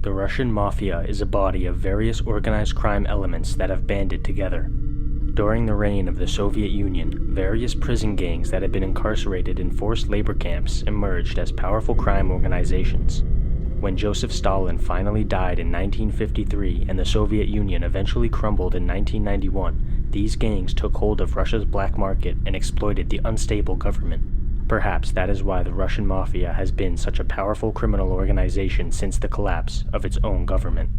The Russian Mafia is a body of various organized crime elements that have banded together. During the reign of the Soviet Union, various prison gangs that had been incarcerated in forced labor camps emerged as powerful crime organizations. When Joseph Stalin finally died in 1953 and the Soviet Union eventually crumbled in 1991, these gangs took hold of Russia's black market and exploited the unstable government. Perhaps that is why the Russian Mafia has been such a powerful criminal organization since the collapse of its own government.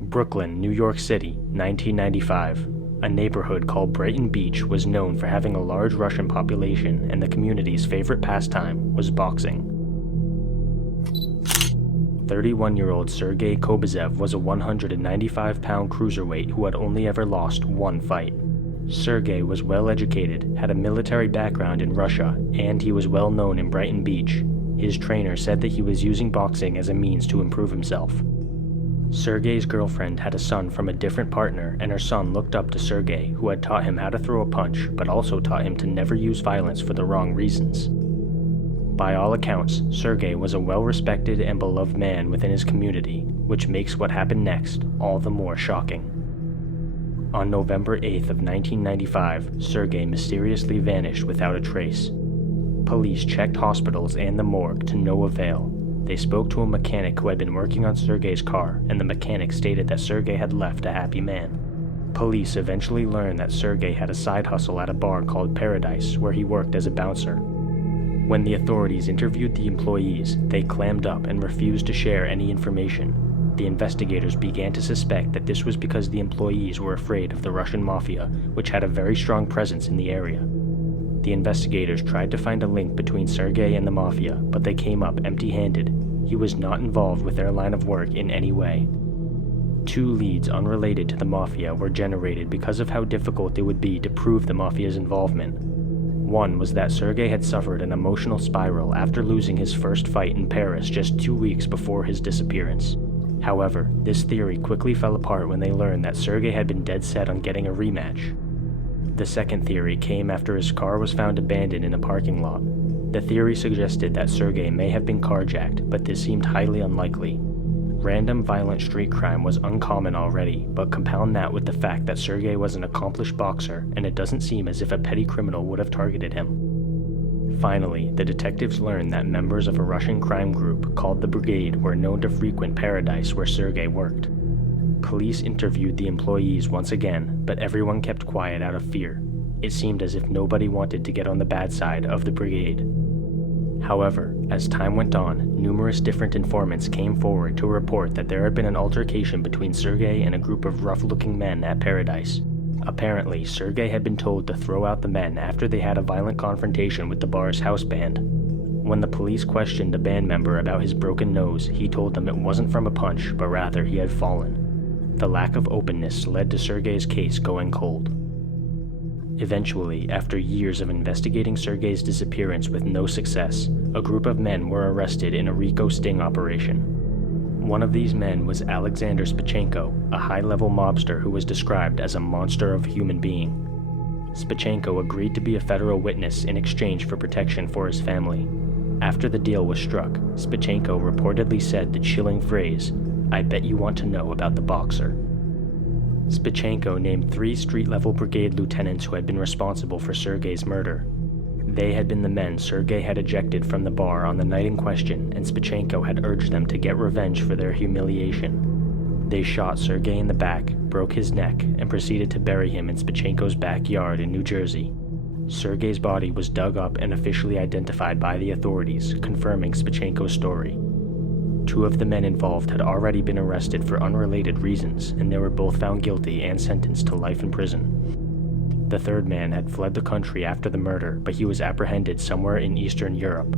Brooklyn, New York City, 1995. A neighborhood called Brighton Beach was known for having a large Russian population, and the community's favorite pastime was boxing. 31-year-old Sergei Kobazev was a 195-pound cruiserweight who had only ever lost one fight. Sergei was well educated, had a military background in Russia, and he was well known in Brighton Beach. His trainer said that he was using boxing as a means to improve himself. Sergei's girlfriend had a son from a different partner, and her son looked up to Sergei, who had taught him how to throw a punch, but also taught him to never use violence for the wrong reasons. By all accounts, Sergei was a well-respected and beloved man within his community, which makes what happened next all the more shocking. On November 8th of 1995, Sergei mysteriously vanished without a trace. Police checked hospitals and the morgue to no avail. They spoke to a mechanic who had been working on Sergei's car, and the mechanic stated that Sergei had left a happy man. Police eventually learned that Sergei had a side hustle at a bar called Paradise, where he worked as a bouncer. When the authorities interviewed the employees, they clammed up and refused to share any information. The investigators began to suspect that this was because the employees were afraid of the Russian Mafia, which had a very strong presence in the area. The investigators tried to find a link between Sergei and the Mafia, but they came up empty-handed. He was not involved with their line of work in any way. 2 leads unrelated to the Mafia were generated because of how difficult it would be to prove the Mafia's involvement. One was that Sergei had suffered an emotional spiral after losing his first fight in Paris just 2 weeks before his disappearance. However, this theory quickly fell apart when they learned that Sergei had been dead set on getting a rematch. The second theory came after his car was found abandoned in a parking lot. The theory suggested that Sergei may have been carjacked, but this seemed highly unlikely. Random violent street crime was uncommon already, but compound that with the fact that Sergei was an accomplished boxer, and it doesn't seem as if a petty criminal would have targeted him. Finally, the detectives learned that members of a Russian crime group called the Brigade were known to frequent Paradise where Sergei worked. Police interviewed the employees once again, but everyone kept quiet out of fear. It seemed as if nobody wanted to get on the bad side of the Brigade. However, as time went on, numerous different informants came forward to report that there had been an altercation between Sergei and a group of rough-looking men at Paradise. Apparently, Sergei had been told to throw out the men after they had a violent confrontation with the bar's house band. When the police questioned a band member about his broken nose, he told them it wasn't from a punch, but rather he had fallen. The lack of openness led to Sergei's case going cold. Eventually, after years of investigating Sergei's disappearance with no success, a group of men were arrested in a RICO sting operation. One of these men was Alexander Spachenko, a high-level mobster who was described as a monster of a human being. Spachenko agreed to be a federal witness in exchange for protection for his family. After the deal was struck, Spachenko reportedly said the chilling phrase, "I bet you want to know about the boxer." Spachenko named 3 street-level brigade lieutenants who had been responsible for Sergei's murder. They had been the men Sergei had ejected from the bar on the night in question, and Spachenko had urged them to get revenge for their humiliation. They shot Sergei in the back, broke his neck, and proceeded to bury him in Spachenko's backyard in New Jersey. Sergei's body was dug up and officially identified by the authorities, confirming Spachenko's story. 2 of the men involved had already been arrested for unrelated reasons, and they were both found guilty and sentenced to life in prison. The 3rd man had fled the country after the murder, but he was apprehended somewhere in Eastern Europe.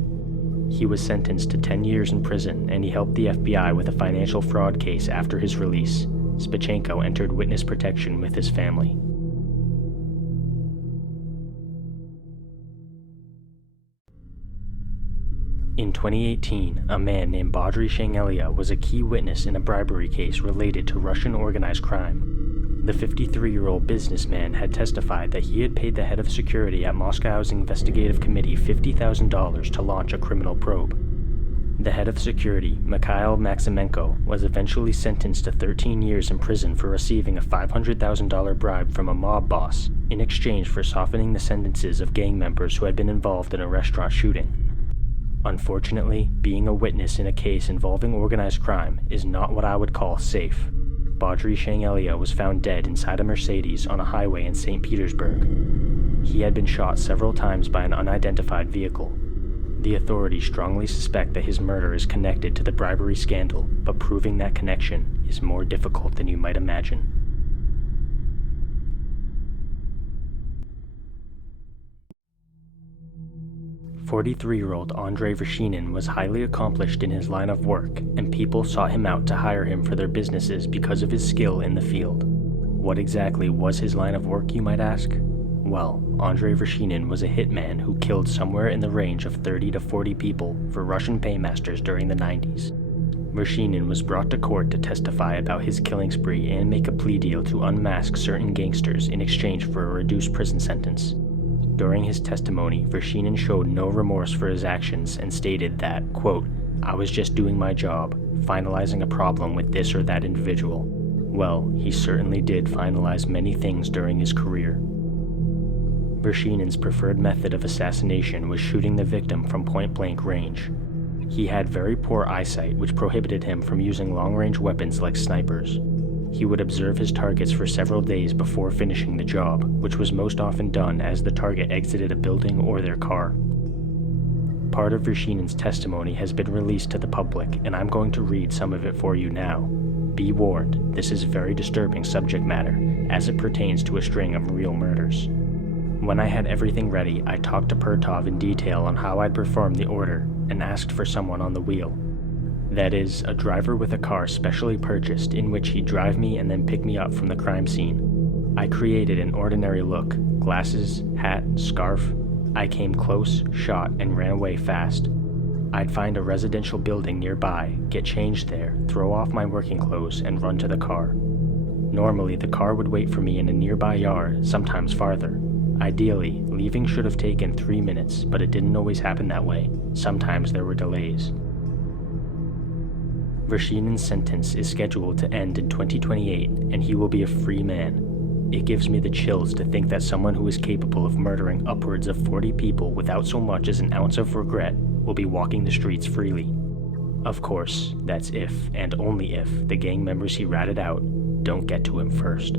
He was sentenced to 10 years in prison, and he helped the FBI with a financial fraud case after his release. Spachenko entered witness protection with his family. In 2018, a man named Badri Shangelia was a key witness in a bribery case related to Russian organized crime. The 53-year-old businessman had testified that he had paid the head of security at Moscow's investigative committee $50,000 to launch a criminal probe. The head of security, Mikhail Maximenko, was eventually sentenced to 13 years in prison for receiving a $500,000 bribe from a mob boss in exchange for softening the sentences of gang members who had been involved in a restaurant shooting. Unfortunately, being a witness in a case involving organized crime is not what I would call safe. Badri Shangelia was found dead inside a Mercedes on a highway in St. Petersburg. He had been shot several times by an unidentified vehicle. The authorities strongly suspect that his murder is connected to the bribery scandal, but proving that connection is more difficult than you might imagine. "43-year-old Andrei Vershinin was highly accomplished in his line of work, and people sought him out to hire him for their businesses because of his skill in the field. What exactly was his line of work, you might ask? Well, Andrei Vershinin was a hitman who killed somewhere in the range of 30 to 40 people for Russian paymasters during the 90s. Vershinin was brought to court to testify about his killing spree and make a plea deal to unmask certain gangsters in exchange for a reduced prison sentence. During his testimony, Vershinin showed no remorse for his actions and stated that, quote, "I was just doing my job, finalizing a problem with this or that individual." Well, he certainly did finalize many things during his career. Vershinin's preferred method of assassination was shooting the victim from point-blank range. He had very poor eyesight, which prohibited him from using long-range weapons like snipers. He would observe his targets for several days before finishing the job, which was most often done as the target exited a building or their car. Part of Vershinin's testimony has been released to the public, and I'm going to read some of it for you now. Be warned, this is very disturbing subject matter, as it pertains to a string of real murders. When I had everything ready, I talked to Pertov in detail on how I'd perform the order, and asked for someone on the wheel. That is, a driver with a car specially purchased in which he'd drive me and then pick me up from the crime scene. I created an ordinary look, glasses, hat, scarf. I came close, shot, and ran away fast. I'd find a residential building nearby, get changed there, throw off my working clothes, and run to the car. Normally, the car would wait for me in a nearby yard, sometimes farther. Ideally, leaving should have taken 3 minutes, but it didn't always happen that way. Sometimes there were delays. Vershinin's sentence is scheduled to end in 2028, and he will be a free man. It gives me the chills to think that someone who is capable of murdering upwards of 40 people without so much as an ounce of regret will be walking the streets freely. Of course, that's if, and only if, the gang members he ratted out don't get to him first.